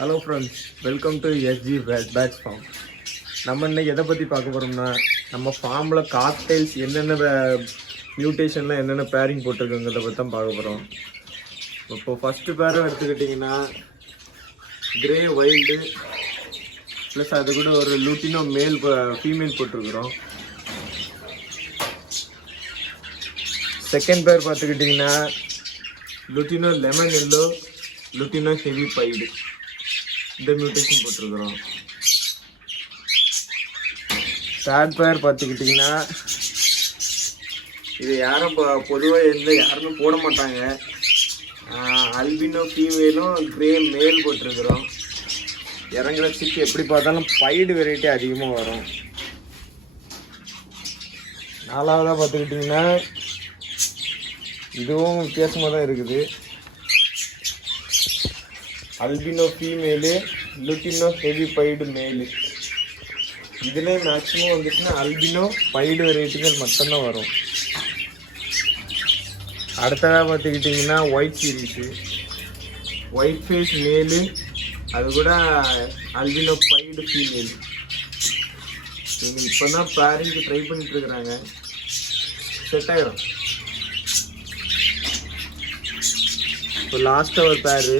Hello friends, welcome to SG patch farm. நம்ம இன்னைக்கு எதை பற்றி பார்க்க போகிறோம்னா, நம்ம ஃபார்மில் காக்டைல்ஸ் என்னென்ன மியூட்டேஷனில் என்னென்ன பேரிங் போட்டிருக்குங்கிறத பற்றி தான் பார்க்க போகிறோம். இப்போ ஃபஸ்ட்டு பேரை எடுத்துக்கிட்டிங்கன்னா கிரே வைல்டு ப்ளஸ் அது கூட ஒரு லூட்டினோ ஃபீமேல் போட்டிருக்கிறோம். செகண்ட் பேர் பார்த்துக்கிட்டிங்கன்னா lutino lemon yellow, lutino heavy Baidu, இந்த மியூட்டேஷன் போட்டிருக்கிறோம். தேர்ட் பேர் பார்த்துக்கிட்டிங்கன்னா இது யாரும் பொதுவாக யாருமே போட மாட்டாங்க. அல்பினோ ஃபீமேலும் கிரே மேல் போட்டிருக்கிறோம். இறங்குற சிக்கு எப்படி பார்த்தாலும் பைடு வெரைட்டி அதிகமாக வரும். நாலாவதாக பார்த்துக்கிட்டிங்கன்னா இதுவும் வித்தியாசமாக தான் இருக்குது. Albino female, lutino heavy Baidu மேலு. இதுலேயே மேக்ஸிமம் வந்துச்சுன்னா அல்பினோ பைடு வெரைட்டிகள் மட்டும்தான் வரும். அடுத்ததாக பார்த்துக்கிட்டிங்கன்னா ஒயிட் சீரீஸு, ஒயிட் ஃபேஸ் மேலு, அது கூட அல்பினோ பைடு ஃபீமேல். இவங்க இப்போ தான் பேரிங்க்கு ட்ரை பண்ணிட்டு இருக்கிறாங்க. செட் ஆகிடும். இப்போ லாஸ்ட்டாக ஒரு பேரு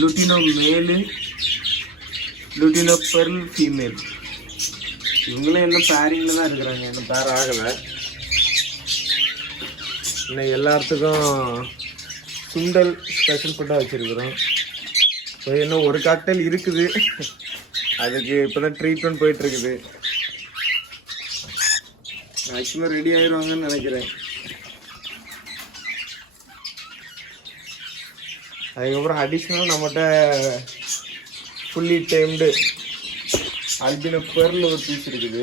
லூட்டினோ மேலு, லூட்டினோ பெர்ல் ஃபீமேல். இவங்களும் இன்னும் பேரிங்கில் தான் இருக்கிறாங்க, இன்னும் பேர் ஆகலை. இன்னும் எல்லாத்துக்கும் சுண்டல் ஸ்பெஷல் ஃபுட்டாக வச்சுருக்குறோம். ஸோ இன்னும் ஒரு காக்டைல் இருக்குது, அதுக்கு இப்போ தான் ட்ரீட்மெண்ட் போயிட்டுருக்குது. மேக்ஸிமம் ரெடி ஆயிடுவாங்கன்னு நினைக்கிறேன். அதுக்கப்புறம் அடிஷ்னலாக நம்மகிட்ட ஃபுல்லி டைம்டு அல்பினோ பெர்ல் ஒரு பீஸ் இருக்குது.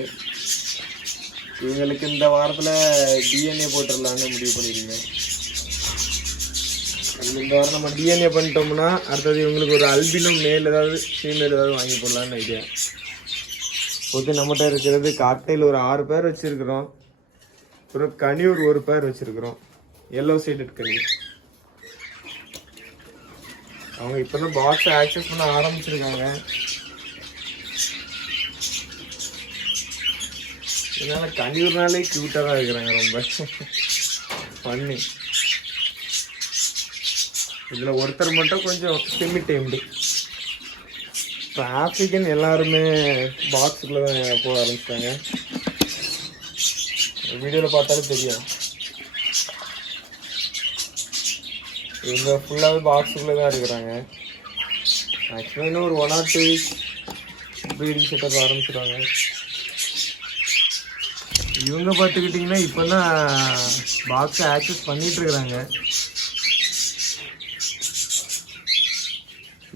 இவங்களுக்கு இந்த வாரத்தில் டிஎன்ஏ போட்டுடலான்னு முடிவு பண்ணியிருக்கேன். இந்த வாரம் நம்ம டிஎன்ஏ பண்ணிட்டோம்னா அடுத்தது இவங்களுக்கு ஒரு அல்பினோ மேல் ஏதாவது ஃபீமேல் ஏதாவது வாங்கி போடலான்னு ஐடியா. பொறுத்து நம்மகிட்ட இருக்கிறது காக்டைல் ஒரு 6 பேர் வச்சுருக்குறோம். ஒரு கனியூர் ஒரு பேர் வச்சுருக்குறோம், எல்லோ சைடட் கனியூர். அவங்க இப்போ தான் பாக்ஸை ஆக்சஸ் பண்ண ஆரம்பிச்சிருக்காங்க. இதனால் கனியூர்னாலே க்யூட்டாக தான் இருக்கிறாங்க, ரொம்ப பண்ணி. இதில் ஒருத்தர் மட்டும் கொஞ்சம் செமி டைம்டு. இப்போ ஆஃப்ரிக்கன் எல்லாருமே பாக்ஸுக்குள்ளே தான் போக ஆரம்பிச்சிட்டாங்க. வீடியோவில் பார்த்தாலும் தெரியும். இவங்க ஃபுல்லாகவே பாக்ஸுக்குள்ளே தான் இருக்கிறாங்க. மேக்ஸிமம் இன்னும் ஒரு 1 or 2 weeks ப்ரீடிங் செட்டப் ஆரம்பிச்சிடுவாங்க. இவங்க பார்த்துக்கிட்டிங்கன்னா இப்போ தான் பாக்ஸை ஆக்சஸ் பண்ணிகிட்ருக்குறாங்க.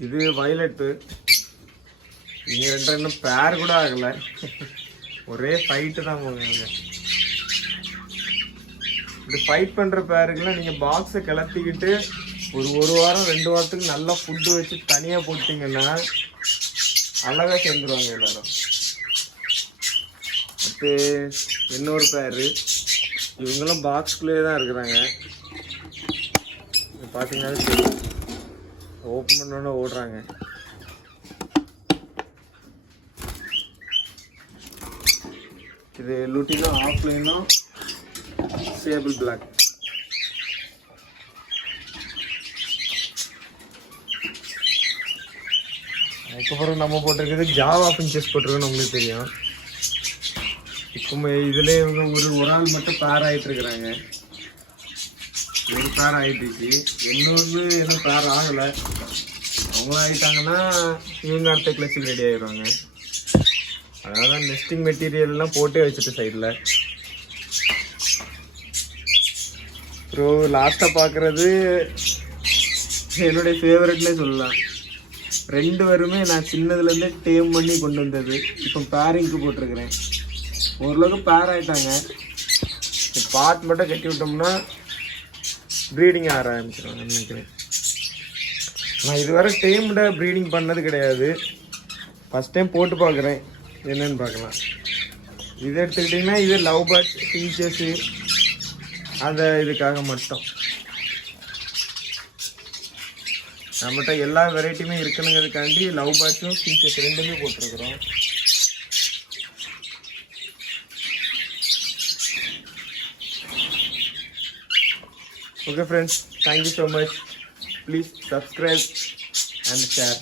இது வயலட்டு. இங்கே இன்னும் பேர் கூட ஆகலை, ஒரே ஃபைட்டு தான் போகுங்க. இப்படி ஃபைட் பண்ணுற பேருக்குலாம் நீங்கள் பாக்ஸை கிளப்பிக்கிட்டு ஒரு வாரம் 2 வாரத்துக்கு நல்லா ஃபுட்டு வச்சு தனியாக போட்டிங்கன்னா அழகாக சேர்ந்துருவாங்க எல்லோரும். அடுத்து இன்னொரு பேரு, இவங்களும் பாக்ஸ்குள்ளே தான் இருக்கிறாங்க. பார்த்தீங்கன்னா சரி, ஓப்பன் பண்ணோன்னே ஓடுறாங்க. இது லூட்டினோ ஆஃப்லைனும் சேபிள் பிளாக். அதுக்கப்புறம் நம்ம போட்டிருக்கிறது ஜாவா ஃபின்ச்சஸ் போட்டிருக்கோன்னு உங்களுக்கு தெரியும். இப்போ இதில் இவங்க ஒரு ஆள் மட்டும் பேர் ஆகிட்டு இருக்கிறாங்க. ஒரு பேர் ஆகிட்டுச்சு, இன்னொன்று எதுவும் பேர் ஆகலை. அவங்களும் ஆகிட்டாங்கன்னா இவங்க அடுத்த கிளச்சுக்கு ரெடி ஆகிடுவாங்க. அதாவது நெஸ்டிங் மெட்டீரியல்லாம் போட்டே வச்சுட்டு சைடில். அப்புறம் லாஸ்ட்டாக பார்க்குறது என்னுடைய ஃபேவரெட்னே சொல்லலாம். 2 பேருமே நான் சின்னதுலேருந்தே டேம் பண்ணி கொண்டு வந்தது. இப்போ பேரிங்க்கு போட்டிருக்கிறேன். ஓரளவுக்கு பேர் ஆகிட்டாங்க. பாட் மட்டும் கட்டி விட்டோம்னா ப்ரீடிங் ஆரம்பிச்சிடுவாங்க நினைக்கிறேன். நான் இதுவரை டேம்ட ப்ரீடிங் பண்ணது கிடையாது. ஃபஸ்ட் டைம் போட்டு பார்க்குறேன், என்னன்னு பார்க்கலாம். இது எடுத்துக்கிட்டிங்கன்னா இது லவ் பேர்ட்ஸ், ஃபின்ச்சஸ்ஸு, அந்த இதுக்காக மட்டும். நம்மகிட்ட எல்லா வெரைட்டியுமே இருக்குனுங்கிறதுக்காண்டி லவ் பேர்ட்ஸும் ஃபின்ச்சஸ் ரெண்டுமே போட்டிருக்கிறோம். Okay friends, thank you so much. Please subscribe and share.